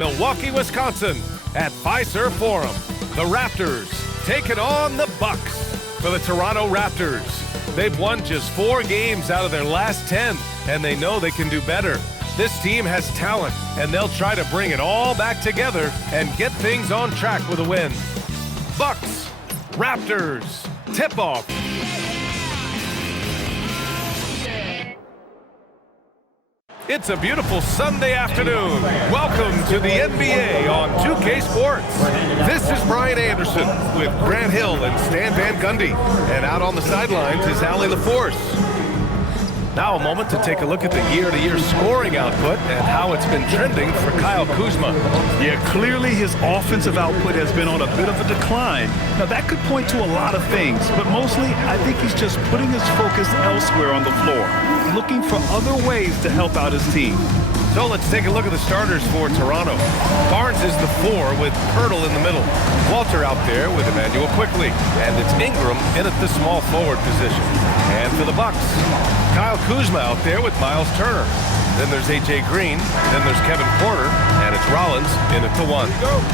Milwaukee, Wisconsin, at Fiserv Forum. The Raptors taking on the Bucks. For the Toronto Raptors, they've won just 4 games out of their last 10, and they know they can do better. This team has talent, and they'll try to bring it all back together and get things on track with a win. Bucks, Raptors, tip-off. It's a beautiful Sunday afternoon. Welcome to the NBA on 2K Sports. This is Brian Anderson with Grant Hill and Stan Van Gundy. And out on the sidelines is Allie LaForce. Now a moment to take a look at the year-to-year scoring output and how it's been trending for Kyle Kuzma. Yeah, clearly his offensive output has been on a bit of a decline. Now that could point to a lot of things, but mostly I think he's just putting his focus elsewhere on the floor, looking for other ways to help out his team. So let's take a look at the starters for Toronto. Barnes is the 4 with Pirtle in the middle. Walter out there with Emmanuel Quickly. And it's Ingram in at the small forward position. And for the Bucks, Kyle Kuzma out there with Miles Turner. Then there's A.J. Green. Then there's Kevin Porter. And it's Rollins in at the 1.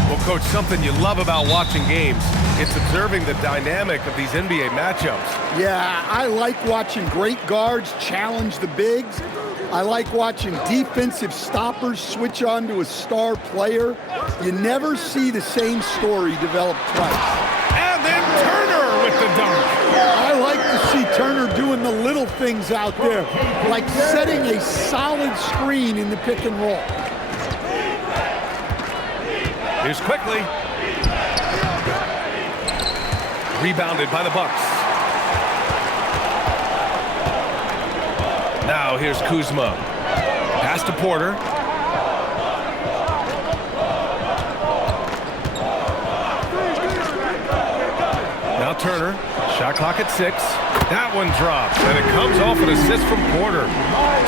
Well, Coach, something you love about watching games, it's observing the dynamic of these NBA matchups. Yeah, I like watching great guards challenge the bigs. I like watching defensive stoppers switch on to a star player. You never see the same story develop twice. And then Turner with the dunk. I like to see Turner doing the little things out there, like setting a solid screen in the pick and roll. Here's Quickly. Rebounded by the Bucks. Now here's Kuzma. Pass to Porter. Now Turner. Shot clock at 6. That one drops, and it comes off an assist from Porter.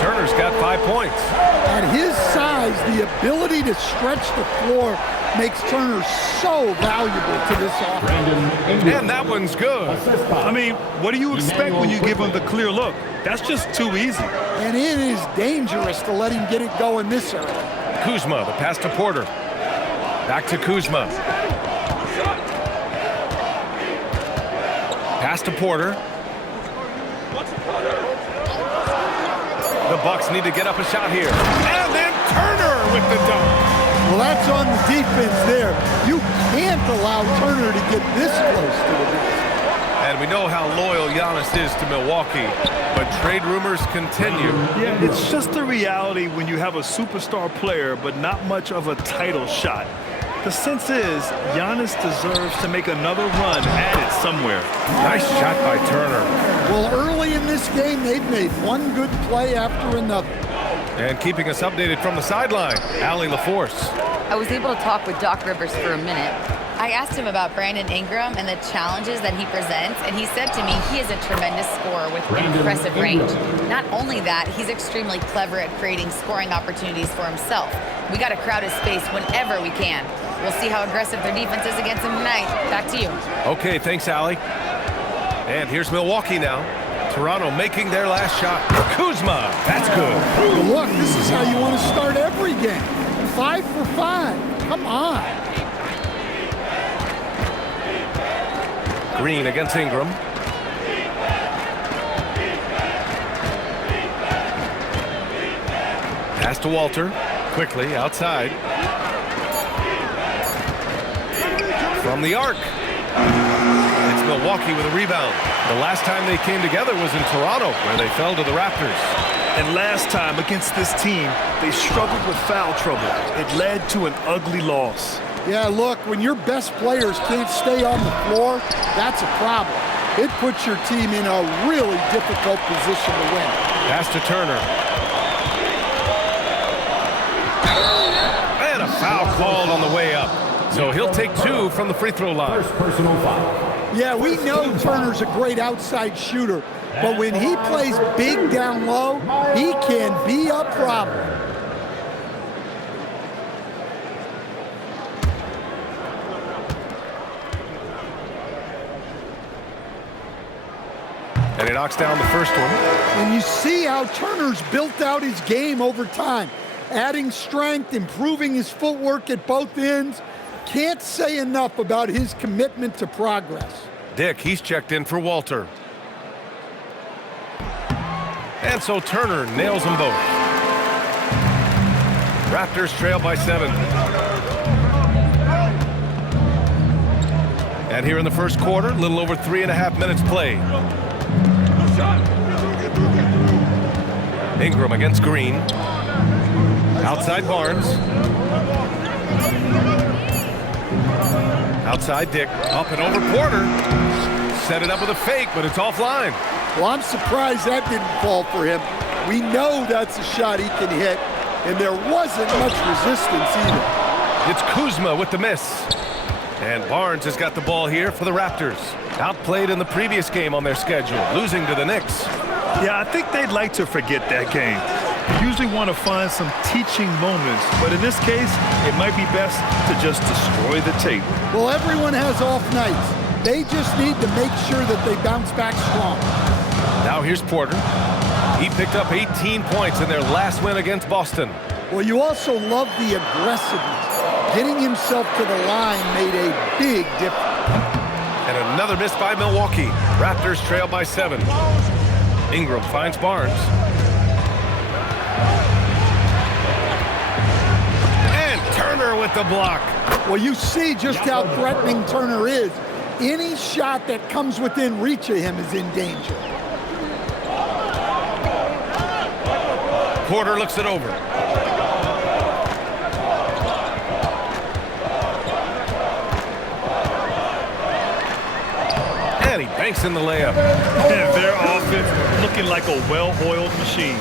Turner's got 5 points. At his size, the ability to stretch the floor makes Turner so valuable to this offense. And that one's good. I mean, what do you expect when you give him the clear look? That's just too easy. And it is dangerous to let him get it going this early. Kuzma, the pass to Porter. Back to Kuzma. Pass to Porter. The Bucks need to get up a shot here. And then Turner with the dunk. Well, that's on the defense there. You can't allow Turner to get this close to the basket. And we know how loyal Giannis is to Milwaukee, but trade rumors continue. Yeah, it's just the reality when you have a superstar player, but not much of a title shot. The sense is Giannis deserves to make another run at it somewhere. Nice shot by Turner. Well, early in this game, they've made one good play after another. And keeping us updated from the sideline, Allie LaForce. I was able to talk with Doc Rivers for a minute. I asked him about Brandon Ingram and the challenges that he presents, and he said to me he is a tremendous scorer with impressive range. Not only that, he's extremely clever at creating scoring opportunities for himself. We got to crowd his space whenever we can. We'll see how aggressive their defense is against him tonight. Back to you. Okay, thanks, Allie. And here's Milwaukee now. Toronto making their last shot. Kuzma, that's good. Well, look, this is how you want to start every game. 5 for 5. Come on. Green against Ingram. Pass to Walter. Quickly outside. From the arc. It's Milwaukee with a rebound. The last time they came together was in Toronto, where they fell to the Raptors. And last time against this team, they struggled with foul trouble. It led to an ugly loss. Yeah, look, when your best players can't stay on the floor, that's a problem. It puts your team in a really difficult position to win. Pass to Turner. And a foul called on the way up. So he'll take 2 from the free throw line. First personal foul. Yeah, we know Turner's a great outside shooter, but when he plays big down low, he can be a problem. And he knocks down the first one. And you see how Turner's built out his game over time. adding strength, improving his footwork at both ends. Can't say enough about his commitment to progress. Dick, he's checked in for Walter. And so Turner nails them both. Raptors trail by 7. And here in the first quarter, a little over 3.5 minutes played. Ingram against Green. Outside Barnes. Outside Dick. Up and over Porter. Set it up with a fake, but it's offline. Well, I'm surprised that didn't fall for him. We know that's a shot he can hit, and there wasn't much resistance either. It's Kuzma with the miss. And Barnes has got the ball here for the Raptors. Outplayed in the previous game on their schedule, losing to the Knicks. Yeah, I think they'd like to forget that game. Usually want to find some teaching moments, but in this case, it might be best to just destroy the tape. Well, everyone has off nights. They just need to make sure that they bounce back strong. Now here's Porter. He picked up 18 points in their last win against Boston. Well, you also love the aggressiveness. Getting himself to the line made a big difference. And another miss by Milwaukee. Raptors trail by 7. Ingram finds Barnes. And Turner with the block. Well, you see just how threatening Turner is. Any shot that comes within reach of him is in danger. Porter looks it over. And he banks in the layup. And their offense looking like a well-oiled machine.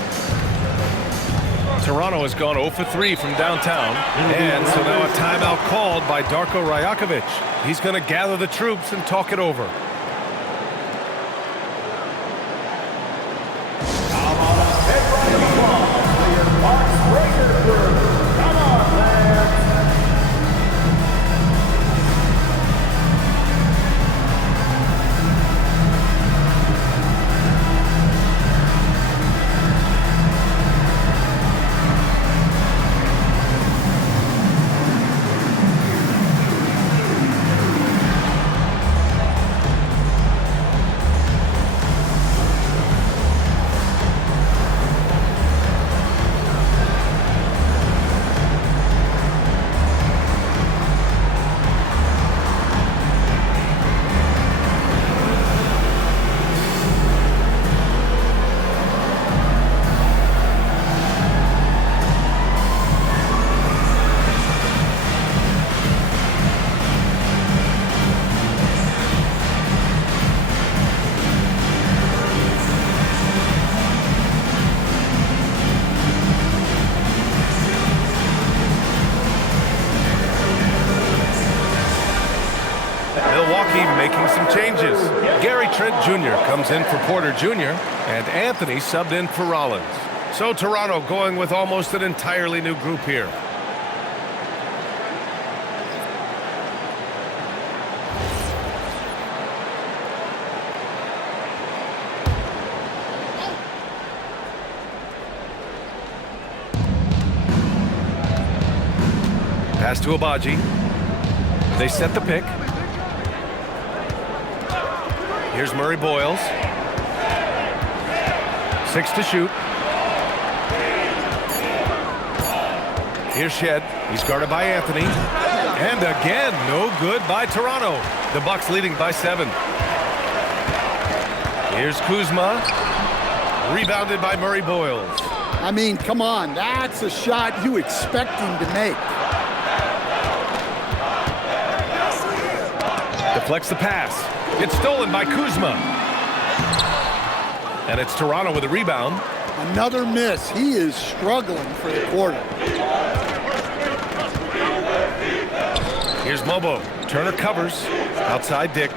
Toronto has gone 0 for 3 from downtown. And so now a timeout called by Darko Rajakovic. He's going to gather the troops and talk it over. Milwaukee making some changes. Gary Trent Jr. comes in for Porter Jr. and Anthony subbed in for Rollins. So Toronto going with almost an entirely new group here. Pass to Abaji. They set the pick. Here's Murray Boyles. 6 to shoot. Here's Shed. He's guarded by Anthony. And again, no good by Toronto. The Bucks leading by 7. Here's Kuzma. Rebounded by Murray Boyles. I mean, come on. That's a shot you expect him to make. Deflects the pass. It's stolen by Kuzma. And it's Toronto with a rebound. Another miss. He is struggling for the quarter. Here's Mobo. Turner covers. Outside Dick.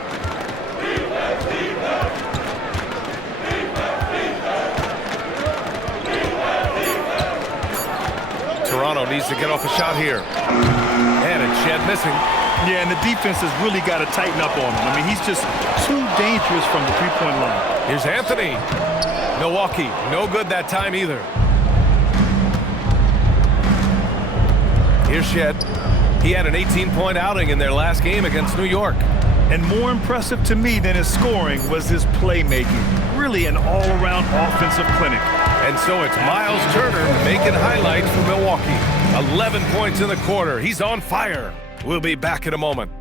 Toronto needs to get off a shot here. And it's Shed missing. Yeah, and the defense has really got to tighten up on him. I mean, he's just too dangerous from the three-point line. Here's Anthony. Milwaukee, no good that time either. Here's Shed. He had an 18-point outing in their last game against New York. And more impressive to me than his scoring was his playmaking. Really an all-around offensive clinic. And so it's Miles Turner making highlights for Milwaukee. 11 points in the quarter. He's on fire. We'll be back in a moment.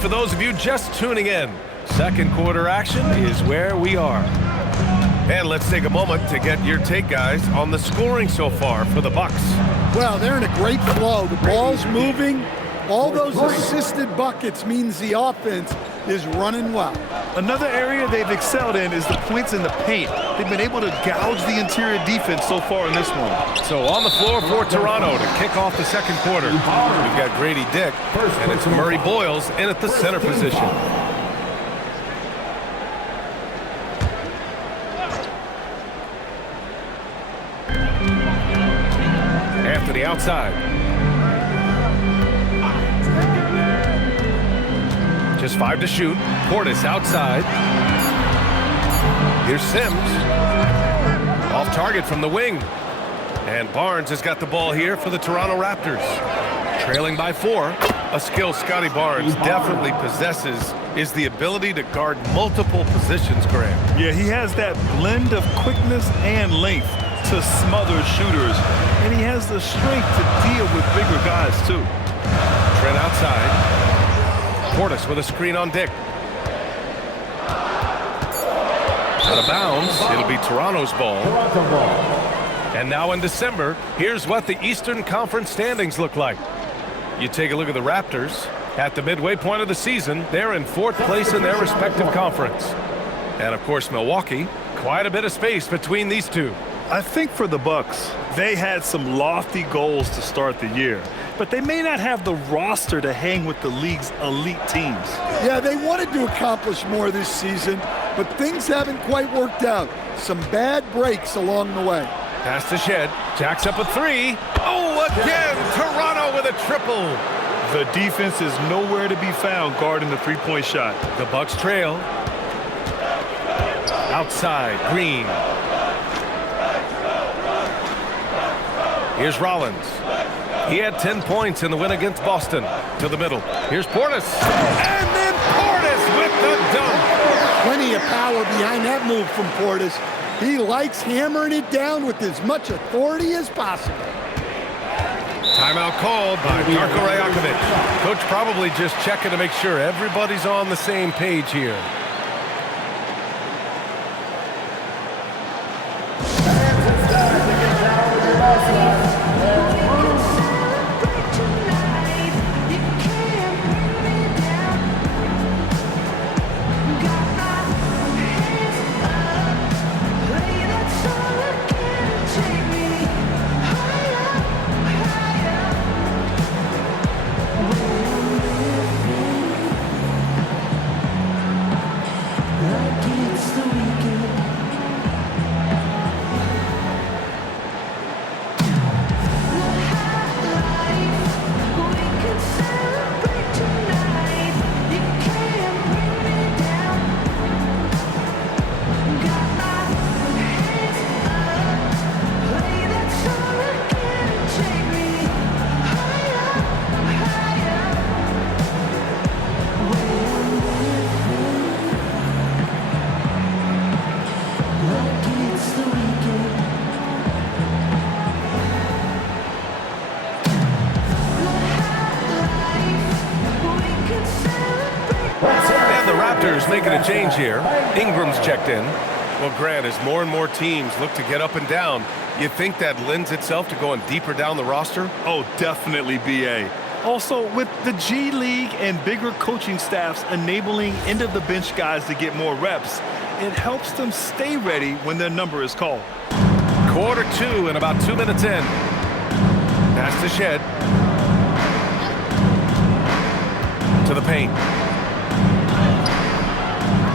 For those of you just tuning in, second quarter action is where we are. And let's take a moment to get your take, guys, on the scoring so far for the Bucks. Well, they're in a great flow. The ball's moving. All those assisted buckets means the offense is running well. Another area they've excelled in is the points in the paint. They've been able to gouge the interior defense so far in this one. So on the floor for Toronto to kick off the second quarter, we've got Grady Dick, and it's Murray Boyles in at the center position. Anthony outside. Just 5 to shoot. Portis outside. Here's Sims. Off target from the wing. And Barnes has got the ball here for the Toronto Raptors. Trailing by 4. A skill Scotty Barnes definitely possesses is the ability to guard multiple positions, Grant. Yeah, he has that blend of quickness and length to smother shooters. And he has the strength to deal with bigger guys, too. Trent outside. Portis with a screen on Dick. Out of bounds. It'll be Toronto's ball. And now in December, here's what the Eastern Conference standings look like. You take a look at the Raptors. At the midway point of the season, they're in 4th place in their respective conference. And of course, Milwaukee, quite a bit of space between these two. I think for the Bucks, they had some lofty goals to start the year, but they may not have the roster to hang with the league's elite teams. Yeah, they wanted to accomplish more this season, but things haven't quite worked out. Some bad breaks along the way. Pass to Shed. Jacks up a 3. Oh, again, Toronto with a triple. The defense is nowhere to be found guarding the three-point shot. The Bucks trail. Outside, Green. Here's Rollins. He had 10 points in the win against Boston. To the middle. Here's Portis. And then Portis with the dunk. Plenty of power behind that move from Portis. He likes hammering it down with as much authority as possible. Timeout called by Darko Rajakovic. Coach probably just checking to make sure everybody's on the same page here. Making a change here. Ingram's checked in. Well, Grant, as more and more teams look to get up and down, you think that lends itself to going deeper down the roster? Oh, definitely, BA. Also, with the G League and bigger coaching staffs enabling end-of-the-bench guys to get more reps, it helps them stay ready when their number is called. Quarter 2 and about 2 minutes in. Pass to Shed. To the paint.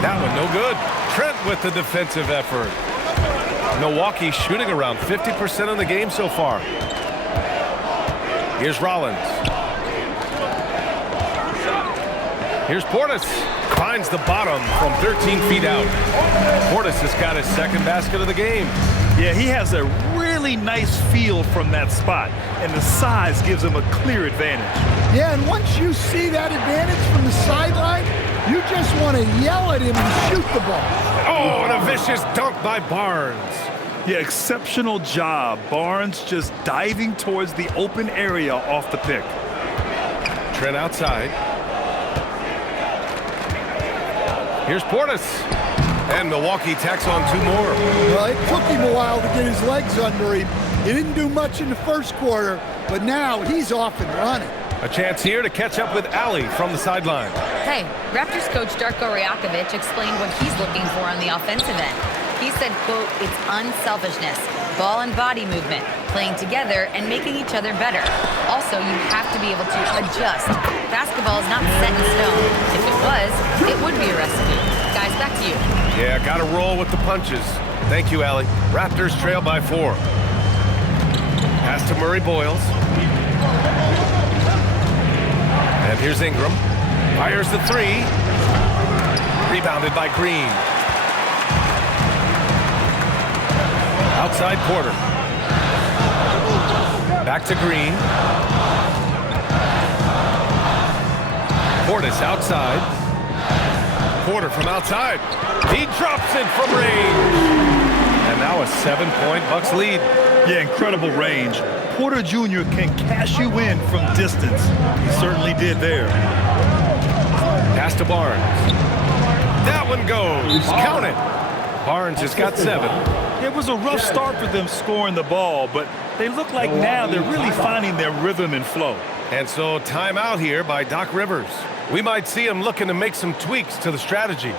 That one no good. Trent with the defensive effort. Milwaukee shooting around 50% in the game so far. Here's Rollins. Here's Portis. Finds the bottom from 13 feet out. Portis has got his second basket of the game. Yeah, he has a really nice feel from that spot, and the size gives him a clear advantage. Yeah, and once you see that advantage from the sideline, you just want to yell at him and shoot the ball. Oh, and a vicious dunk by Barnes. Yeah, exceptional job. Barnes just diving towards the open area off the pick. Trent outside. Here's Portis. And Milwaukee tacks on 2 more. Well, it took him a while to get his legs under him. He didn't do much in the first quarter, but now he's off and running. A chance here to catch up with Ali from the sideline. Hey, Raptors coach Darko Rajakovic explained what he's looking for on the offensive end. He said, quote, it's unselfishness, ball and body movement, playing together and making each other better. Also, you have to be able to adjust. Basketball is not set in stone. If it was, it would be a recipe. Guys, back to you. Yeah, got to roll with the punches. Thank you, Allie. Raptors trail by 4. Pass to Murray Boyles. And here's Ingram. Fires the 3. Rebounded by Green. Outside Porter. Back to Green. Portis outside. Porter from outside. He drops it from range. And now a 7-point Bucks lead. Yeah, incredible range. Porter Jr. can cash you in from distance. He certainly did there. Pass to Barnes. That one goes. Count it. Barnes has got 7. It was a rough start for them scoring the ball, but they look like now they're really finding their rhythm and flow. And so timeout here by Doc Rivers. We might see him looking to make some tweaks to the strategy.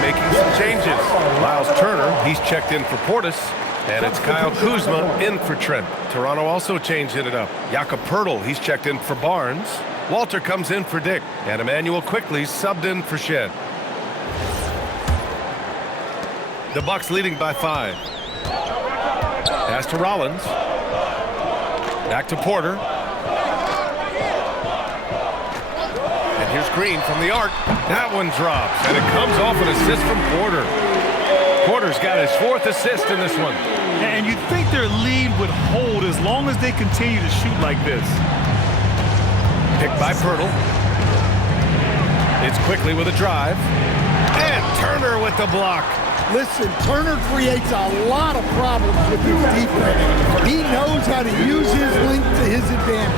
Making some changes. Miles Turner, he's checked in for Portis. And it's Kyle Kuzma in for Trent. Toronto also changed it up. Jakob Poeltl, he's checked in for Barnes. Walter comes in for Dick. And Emmanuel quickly subbed in for Shed. The Bucks leading by 5. Pass to Rollins. Back to Porter. And here's Green from the arc. That one drops, and it comes off an assist from Porter. Porter's got his 4th assist in this one. And you'd think their lead would hold as long as they continue to shoot like this. Picked by Poeltl. It's quickly with a drive. And Turner with the block. Listen, Turner creates a lot of problems with his defense. He knows how to use his length to his advantage.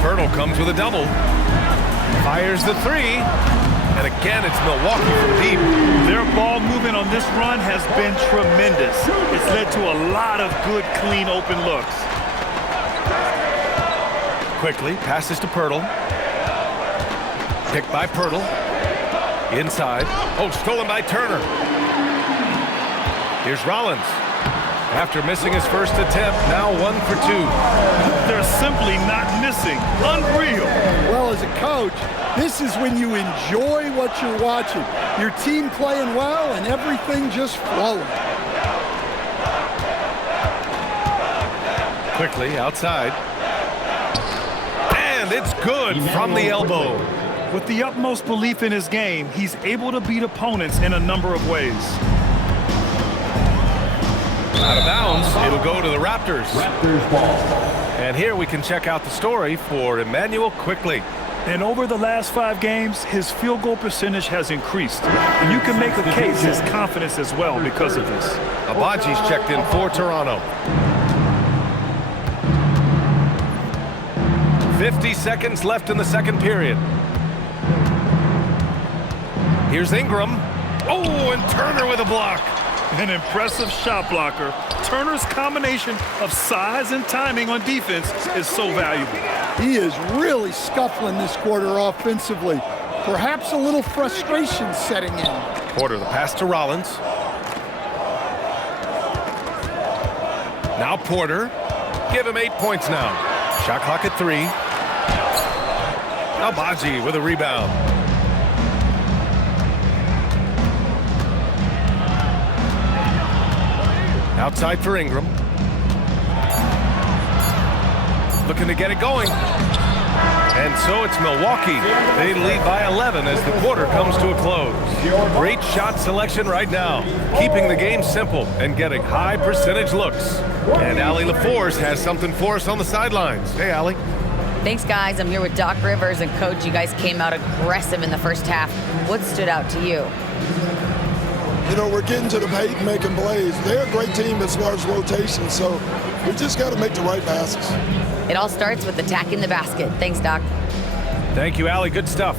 Poeltl comes with a double. Fires the 3. And again, it's Milwaukee from deep. Their ball movement on this run has been tremendous. It's led to a lot of good, clean, open looks. Quickly, passes to Poeltl. Picked by Poeltl. Inside. Oh, stolen by Turner. Here's Rollins. After missing his first attempt, now 1 for 2. They're simply not missing. Unreal. Well, as a coach, this is when you enjoy what you're watching. Your team playing well and everything just flowing. Quickly outside. And it's good from the elbow. With the utmost belief in his game, he's able to beat opponents in a number of ways. Out of bounds, it'll go to the Raptors. Raptors ball. And here we can check out the story for Emmanuel quickly. And over the last 5 games, his field goal percentage has increased. And you can make a case his confidence as well because of this. Abaji's checked in for Toronto. 50 seconds left in the second period. Here's Ingram. Oh, and Turner with a block. An impressive shot blocker. Turner's combination of size and timing on defense is so valuable. He is really scuffling this quarter offensively. Perhaps a little frustration setting in. Porter the pass to Rollins. Now Porter. Give him 8 points now. Shot clock at 3. Abaji with a rebound. Outside for Ingram. Looking to get it going. And so it's Milwaukee. They lead by 11 as the quarter comes to a close. Great shot selection right now. Keeping the game simple and getting high percentage looks. And Allie LaForce has something for us on the sidelines. Hey, Allie. Thanks, guys. I'm here with Doc Rivers and Coach. You guys came out aggressive in the first half. What stood out to you? You know, we're getting to the paint and making plays. They're a great team as far as rotation, so we just got to make the right passes. It all starts with attacking the basket. Thanks, Doc. Thank you, Allie. Good stuff.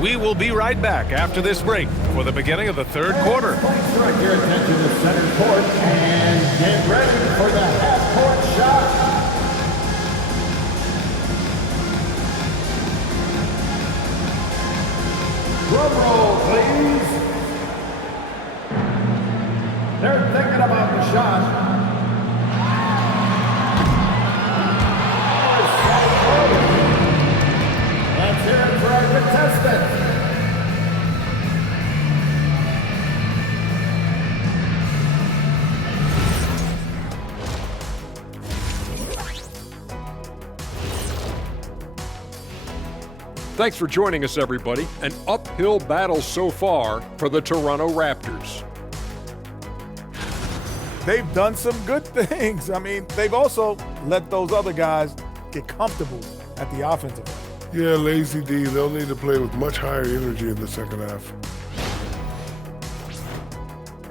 We will be right back after this break for the beginning of the third quarter. Points direct your attention to center court and get ready for the half-court shot. Drum roll, please. They're thinking about the shot. Let's hear it for our contestant. Thanks for joining us, everybody. An uphill battle so far for the Toronto Raptors. They've done some good things. I mean, they've also let those other guys get comfortable at the offensive end. Yeah, Lazy D, they'll need to play with much higher energy in the second half.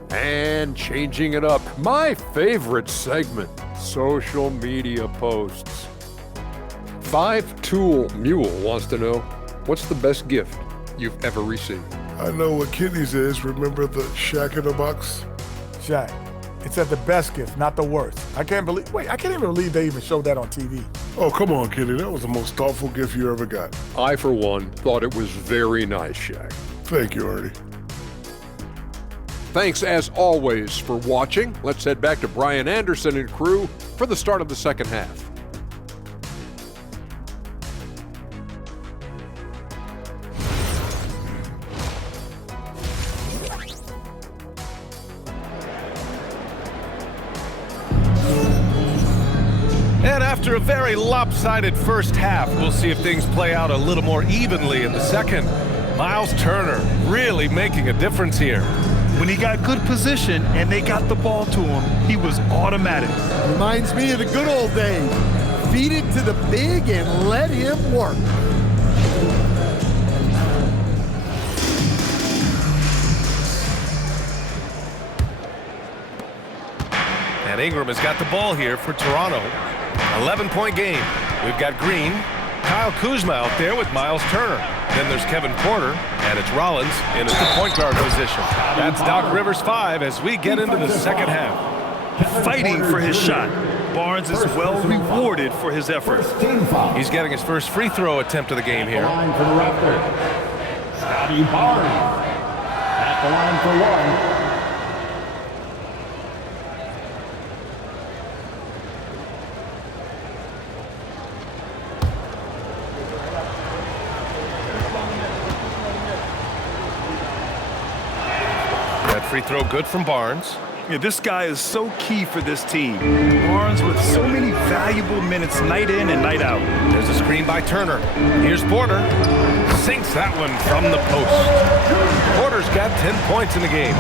And changing it up, my favorite segment, social media posts. 5-Tool Mule wants to know, what's the best gift you've ever received? I know what Kitty's is. Remember the Shaq in a box? Shaq, it said the best gift, not the worst. I can't even believe they even showed that on TV. Oh, come on, Kitty. That was the most thoughtful gift you ever got. I, for one, thought it was very nice, Shaq. Thank you, Ernie. Thanks, as always, for watching. Let's head back to Brian Anderson and crew for the start of the second half. And after a very lopsided first half, we'll see if things play out a little more evenly in the second. Miles Turner really making a difference here. When he got good position and they got the ball to him, he was automatic. Reminds me of the good old days. Feed it to the big and let him work. And Ingram has got the ball here for Toronto. 11-point game. We've got Green, Kyle Kuzma out there with Miles Turner. Then there's Kevin Porter, and it's Rollins in at the point guard position. That's Doc Rivers 5 as we get into the second half. Fighting for his shot. Barnes is well rewarded for his effort. He's getting his first free throw attempt of the game here. Line for the Raptors. Scotty Barnes at the line for one. Free throw good from Barnes. Yeah, this guy is so key for this team. Barnes with so many valuable minutes night in and night out. There's a screen by Turner. Here's Porter. Sinks that one from the post. Porter's got 10 points in the game.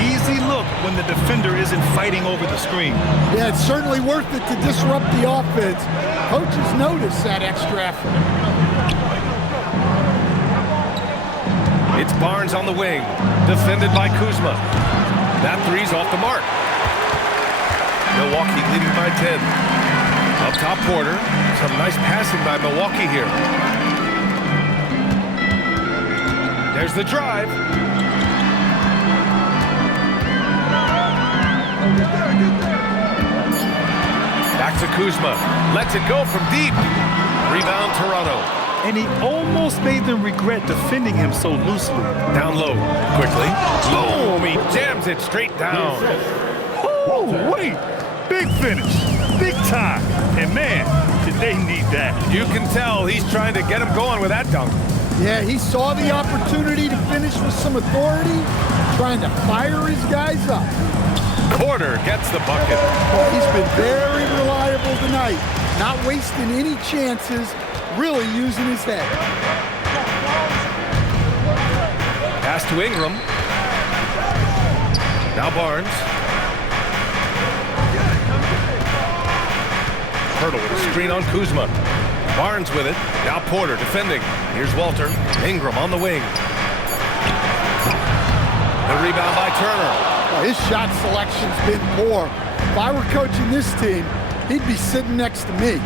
Easy look when the defender isn't fighting over the screen. Yeah, it's certainly worth it to disrupt the offense. Coaches notice that extra effort. It's Barnes on the wing, defended by Kuzma. That three's off the mark. Milwaukee leading by 10. Up top, Porter. Some nice passing by Milwaukee here. There's the drive. Back to Kuzma. Lets it go from deep. Rebound, Toronto. And he almost made them regret defending him so loosely. Down low, quickly. Boom! He jams it straight down. Oh, wait! Big finish. Big time. And man, did they need that. You can tell he's trying to get him going with that dunk. Yeah, he saw the opportunity to finish with some authority, trying to fire his guys up. Porter gets the bucket. Well, he's been very reliable tonight, not wasting any chances, really using his head. Pass to Ingram. Now Barnes. Hurdle with a screen on Kuzma. Barnes with it. Now Porter defending. Here's Walter. Ingram on the wing. The rebound by Turner. Well, his shot selection's been poor. If I were coaching this team, he'd be sitting next to me.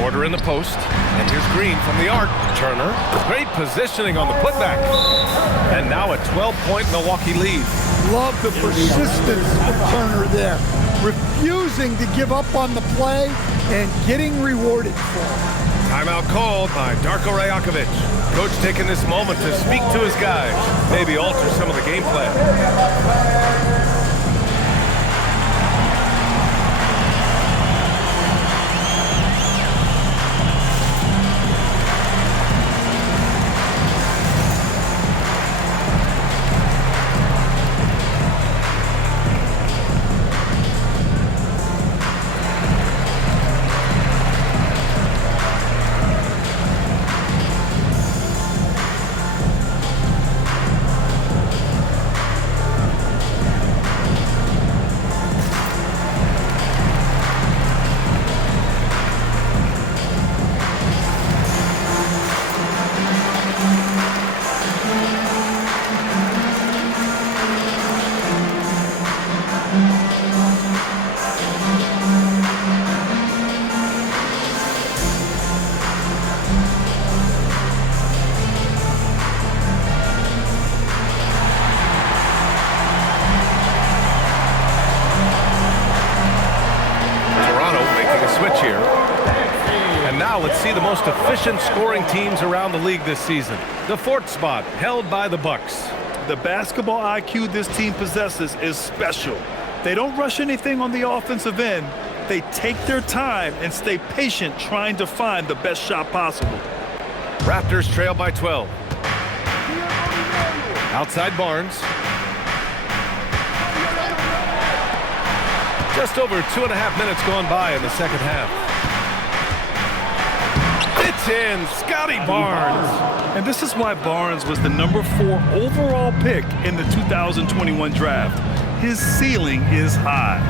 Porter in the post. And here's Green from the arc. Turner. Great positioning on the putback. And now a 12-point Milwaukee lead. Love the persistence of Turner there. Refusing to give up on the play and getting rewarded for it. Timeout called by Darko Rajakovic. Coach taking this moment to speak to his guys. Maybe alter some of the game plan. Let's see the most efficient scoring teams around the league this season. The fourth spot held by the Bucks. The basketball IQ this team possesses is special. They don't rush anything on the offensive end. They take their time and stay patient trying to find the best shot possible. Raptors trail by 12. Outside Barnes. Just over 2.5 minutes gone by in the second half. It's in, Scotty Barnes. And this is why Barnes was the number 4 overall pick in the 2021 draft. His ceiling is high.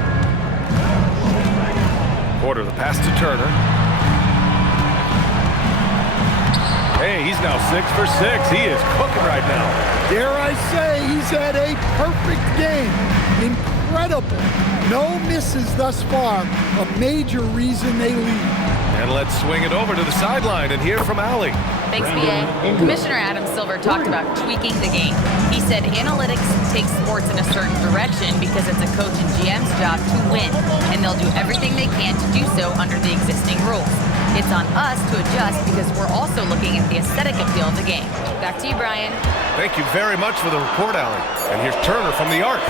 Porter, the pass to Turner. Hey, he's now 6 for 6. He is cooking right now. Dare I say, he's had a perfect game. Incredible. No misses thus far. A major reason they lead. And let's swing it over to the sideline and hear from Allie. Thanks, B.A. Commissioner Adam Silver talked about tweaking the game. He said analytics take sports in a certain direction because it's a coach and GM's job to win, and they'll do everything they can to do so under the existing rules. It's on us to adjust because we're also looking at the aesthetic appeal of the game. Back to you, Brian. Thank you very much for the report, Allie. And here's Turner from the arc.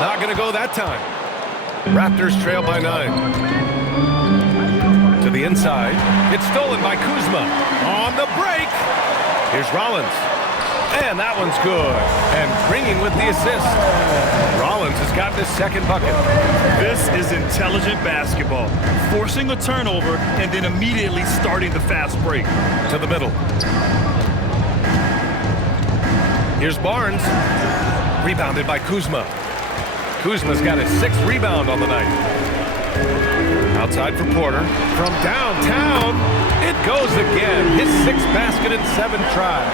Not going to go that time. Raptors trail by 9. To the inside. It's stolen by Kuzma. On the break. Here's Rollins. And that one's good. And Green with the assist. Rollins has gotten his second bucket. This is intelligent basketball. Forcing a turnover and then immediately starting the fast break. To the middle. Here's Barnes. Rebounded by Kuzma. Kuzma's got his 6th rebound on the night. Outside for Porter. From downtown, it goes again. His 6th basket in 7 tries.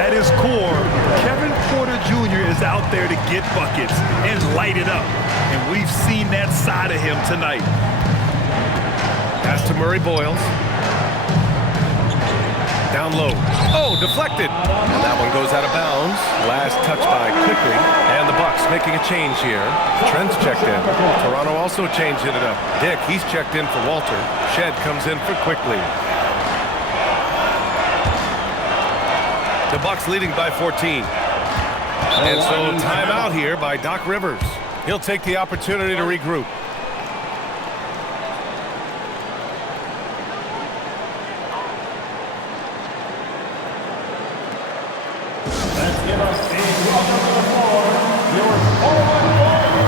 At his core, Kevin Porter Jr. is out there to get buckets and light it up. And we've seen that side of him tonight. Pass to Murray Boyles. Down low. Oh, deflected. And that one goes out of bounds. Last touch by Quickly. And the Bucks making a change here. Trent's checked in. Toronto also changing it up. Dick, he's checked in for Walter. Shed comes in for Quickly. The Bucks leading by 14. And so timeout here by Doc Rivers. He'll take the opportunity to regroup. Let's give us a welcome to the floor, your forward warriors.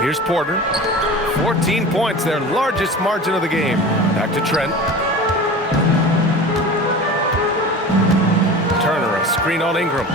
Here's Porter. 14 points, their largest margin of the game. Back to Trent. Turner, a screen on Ingram.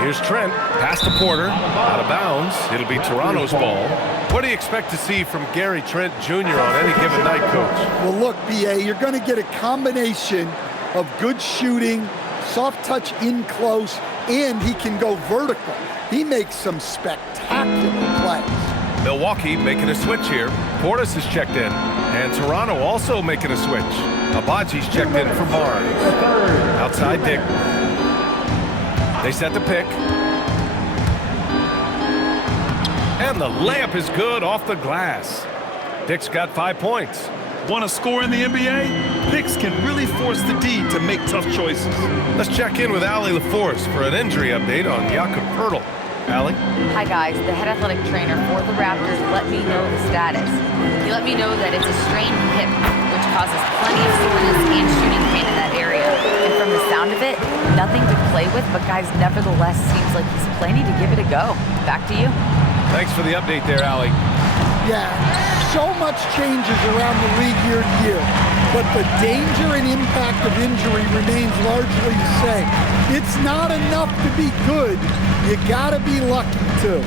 Here's Trent. Pass to Porter. Out of bounds. It'll be Toronto's ball. What do you expect to see from Gary Trent Jr. on any given night, Coach? Well, look, B.A., you're going to get a combination of good shooting, soft touch in close, and he can go vertical. He makes some spectacular plays. Milwaukee making a switch here. Portis is checked in. And Toronto also making a switch. Abaji's checked in for Barnes. Outside Dick. They set the pick. And the layup is good off the glass. Dick's got 5 points. Want to score in the NBA? Picks can really force the D to make tough choices. Let's check in with Allie LaForce for an injury update on Jakob Poeltl. Allie? Hi, guys. The head athletic trainer for the Raptors let me know the status. He let me know that it's a strained hip, which causes plenty of soreness and shooting pain in that area. And from the sound of it, nothing to play with, but guys, nevertheless, seems like he's planning to give it a go. Back to you. Thanks for the update there, Allie. Yeah, so much changes around the league year to year, but the danger and impact of injury remains largely the same. It's not enough to be good. You gotta be lucky, too.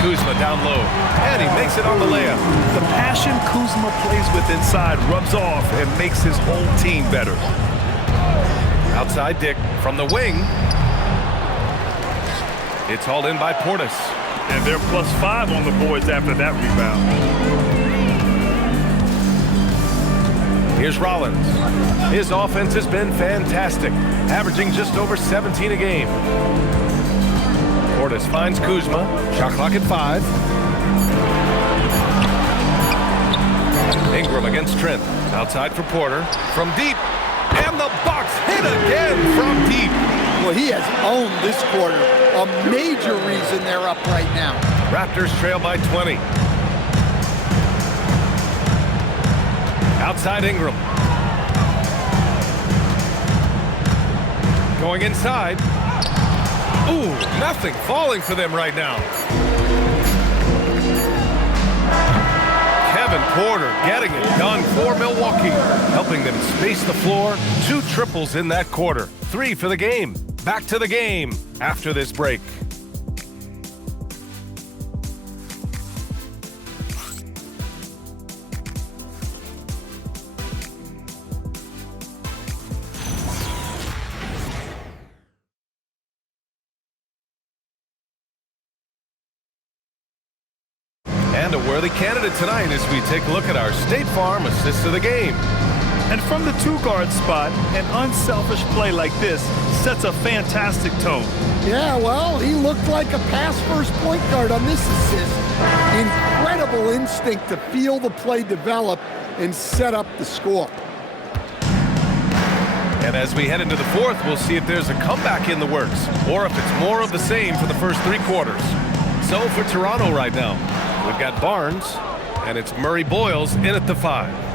Kuzma down low, and he makes it on the layup. The passion Kuzma plays with inside rubs off and makes his whole team better. Outside Dick from the wing. It's hauled in by Portis. And they're +5 on the boards after that rebound. Here's Rollins. His offense has been fantastic, averaging just over 17 a game. Portis finds Kuzma. Shot clock at 5. Ingram against Trent. Outside for Porter. From deep. And the Bucks hit again from deep. Well, he has owned this quarter. A major reason they're up right now. Raptors trail by 20. Outside Ingram. Going inside. Ooh, nothing falling for them right now. Kevin Porter getting it done for Milwaukee, helping them space the floor. 2 triples in that quarter. 3 for the game. Back to the game after this break. And a worthy candidate tonight as we take a look at our State Farm assist of the game. And from the 2-guard spot, an unselfish play like this sets a fantastic tone. Yeah, well, he looked like a pass-first point guard on this assist. Incredible instinct to feel the play develop and set up the score. And as we head into the 4th, we'll see if there's a comeback in the works or if it's more of the same for the first 3 quarters. So for Toronto right now, we've got Barnes, and it's Murray Boyles in at the 5.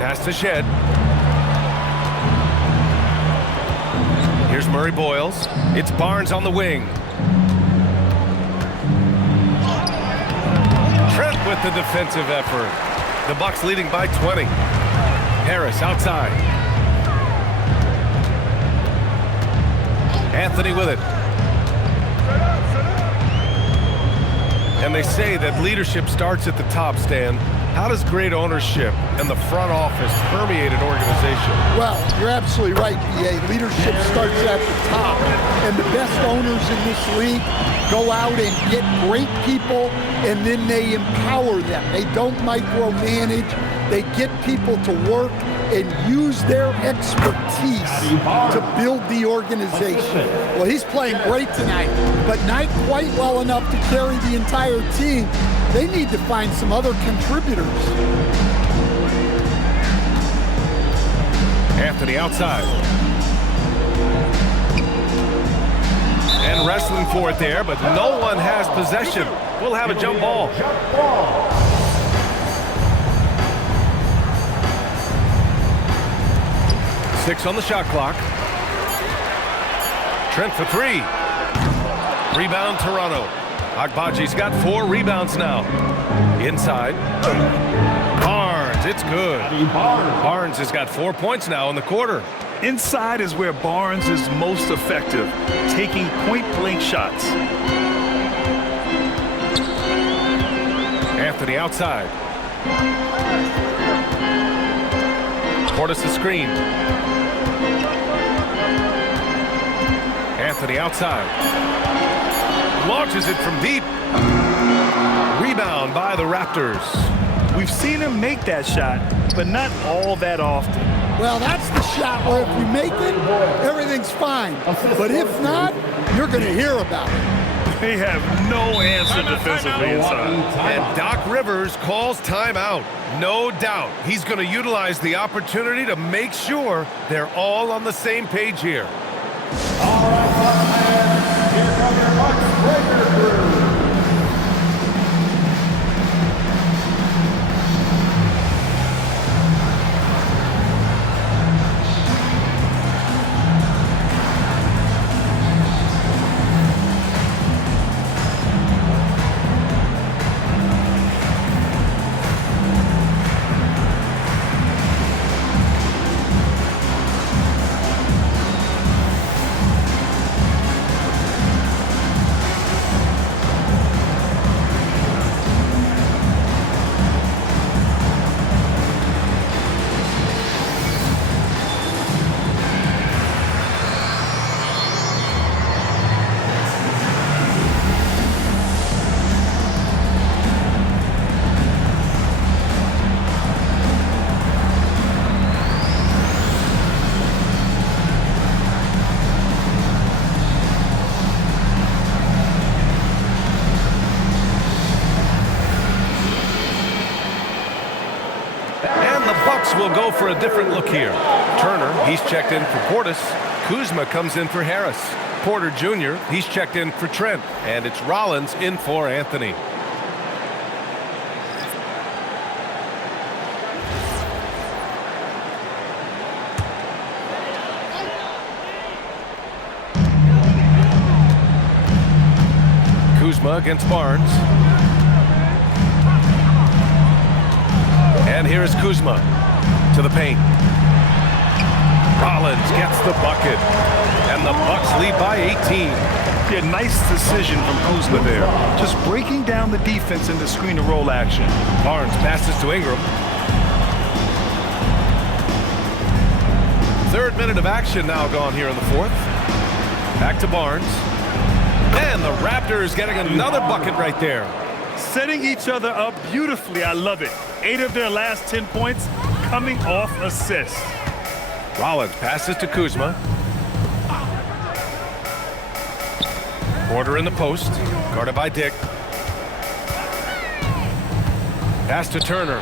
Pass to Shed. Here's Murray Boyles. It's Barnes on the wing. Trent with the defensive effort. The Bucks leading by 20. Harris outside. Anthony with it. And they say that leadership starts at the top, Stan. How does great ownership and the front office permeate an organization? Well, you're absolutely right, B.A. Leadership starts at the top. And the best owners in this league go out and get great people, and then they empower them. They don't micromanage. They get people to work and use their expertise to build the organization. Well, he's playing great tonight, but not quite well enough to carry the entire team. They need to find some other contributors. Anthony outside. And wrestling for it there, but no one has possession. We'll have a jump ball. 6 on the shot clock. Trent for 3. Rebound Toronto. Agbaji's got 4 rebounds now. Inside. Barnes, it's good. Barnes has got 4 points now in the quarter. Inside is where Barnes is most effective, taking point-blank shots. Anthony outside. Portis the screen. Anthony outside. Launches it from deep. Rebound by the Raptors. We've seen him make that shot, but not all that often. Well, that's the shot where if you make it, everything's fine. But if not, you're going to hear about it. They have no answer defensively inside. And Doc Rivers calls timeout. No doubt he's going to utilize the opportunity to make sure they're all on the same page here. All right, fans, here come your Bucks breaker crew. Will go for a different look here. Turner, he's checked in for Portis. Kuzma comes in for Harris. Porter Jr., he's checked in for Trent. And it's Rollins in for Anthony. Kuzma against Barnes. And here is Kuzma to the paint. Rollins gets the bucket. And the Bucks lead by 18. Yeah, nice decision from Kuzma there. Just breaking down the defense in the screen and roll action. Barnes passes to Ingram. Third minute of action now gone here in the fourth. Back to Barnes. And the Raptors getting another bucket right there. Setting each other up beautifully. I love it. 8 of their last 10 points coming off assists. Rollins passes to Kuzma. Porter in the post. Guarded by Dick. Pass to Turner.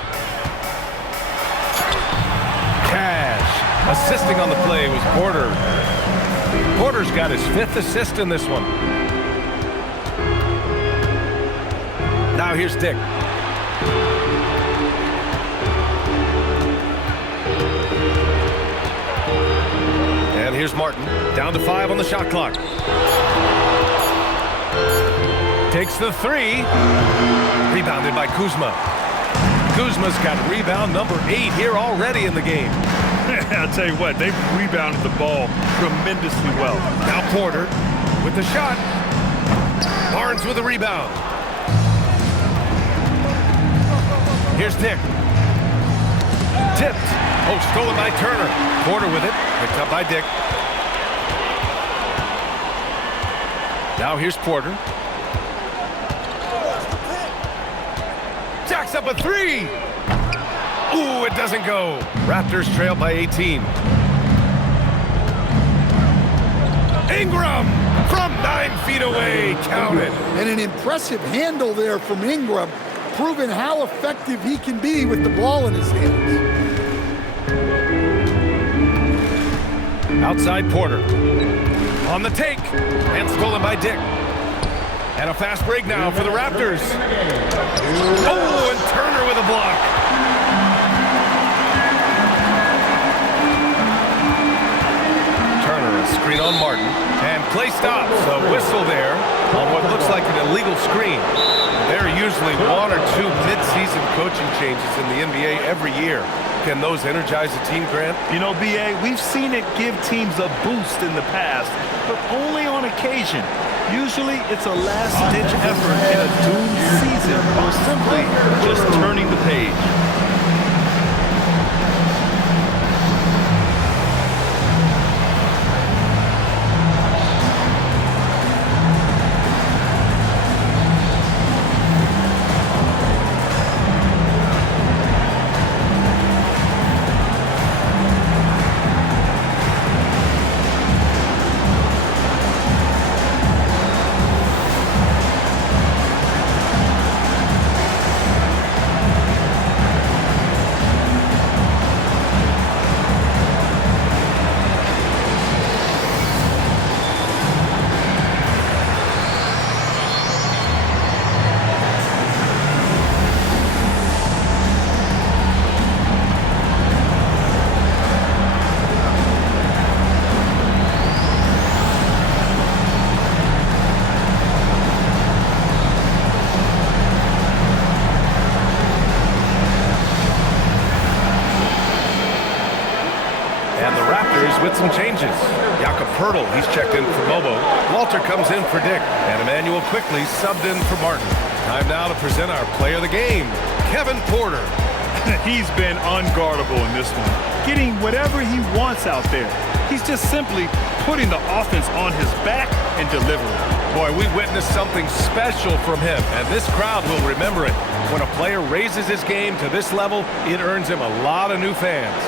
Cash. Assisting on the play was Porter. Porter's got his 5th assist in this one. Now here's Dick. And here's Martin. Down to 5 on the shot clock. Takes the 3. Rebounded by Kuzma. Kuzma's got rebound number 8 here already in the game. I'll tell you what, they've rebounded the ball tremendously well. Now Porter with the shot. Barnes with the rebound. Here's Dick. Tipped. Oh, stolen by Turner. Porter with it. Picked up by Dick. Now here's Porter. Jacks up a 3. Ooh, it doesn't go. Raptors trail by 18. Ingram from 9 feet away. Count it. And an impressive handle there from Ingram, proving how effective he can be with the ball in his hands. Outside Porter. On the take. And stolen by Dick. And a fast break now for the Raptors. Oh, and Turner with a block. Turner, a screen on Martin. And play stops. A whistle there on what looks like an illegal screen. There are usually 1 or 2 mid-season coaching changes in the NBA every year. Can those energize a team, Grant? You know, B.A., we've seen it give teams a boost in the past, but only on occasion. Usually it's a last-ditch effort in a doomed season, or simply just turning the page. With some changes. Jakob Poeltl, he's checked in for Bobo. Walter comes in for Dick. And Emmanuel quickly subbed in for Martin. Time now to present our player of the game, Kevin Porter. He's been unguardable in this one, getting whatever he wants out there. He's just simply putting the offense on his back and delivering. Boy, we witnessed something special from him, and this crowd will remember it. When a player raises his game to this level, it earns him a lot of new fans.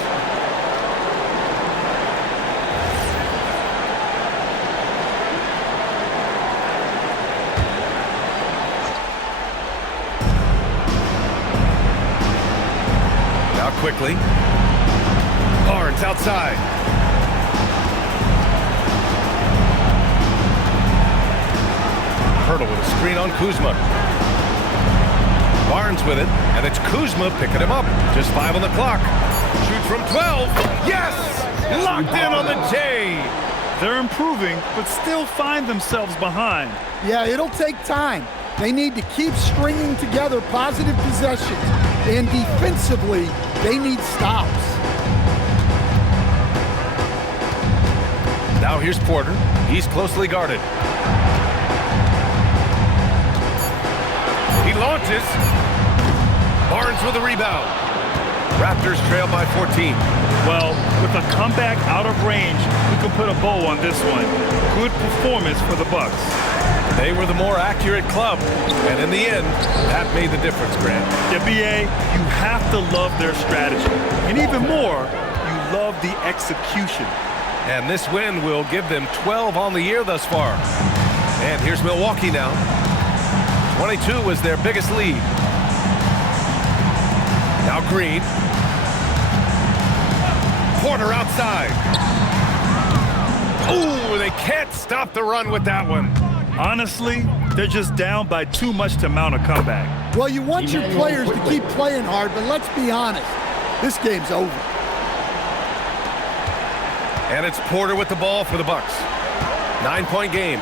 Quickly. Barnes outside. screen on Kuzma. Barnes with it, and it's Kuzma picking him up. Just 5 on the clock. Shoots from 12. Yes! Locked in on the J. They're improving, but still find themselves behind. Yeah, it'll take time. They need to keep stringing together positive possessions, and defensively, they need stops. Now here's Porter. He's closely guarded. He launches. Barnes with a rebound. Raptors trail by 14. Well, with a comeback out of range, we can put a bow on this one. Good performance for the Bucks. They were the more accurate club, and in the end, that made the difference, Grant. Yeah, BA, you have to love their strategy. And even more, you love the execution. And this win will give them 12 on the year thus far. And here's Milwaukee now. 22 was their biggest lead. Now Green. Porter outside. Ooh, they can't stop the run with that one. Honestly, they're just down by too much to mount a comeback. Well, you want your players to keep playing hard, but let's be honest, this game's over. And it's Porter with the ball for the Bucks. 9-point game.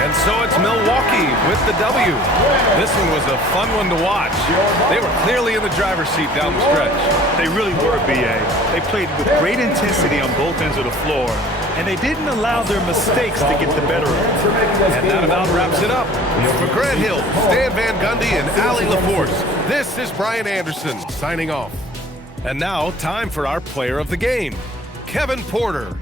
And so it's Milwaukee with the W. This one was a fun one to watch. They were clearly in the driver's seat down the stretch. They really were, BA. They played with great intensity on both ends of the floor, and they didn't allow their mistakes to get the better of them. And that about wraps it up. For Grant Hill, Stan Van Gundy, and Allie LaForce, this is Brian Anderson signing off. And now, time for our player of the game, Kevin Porter.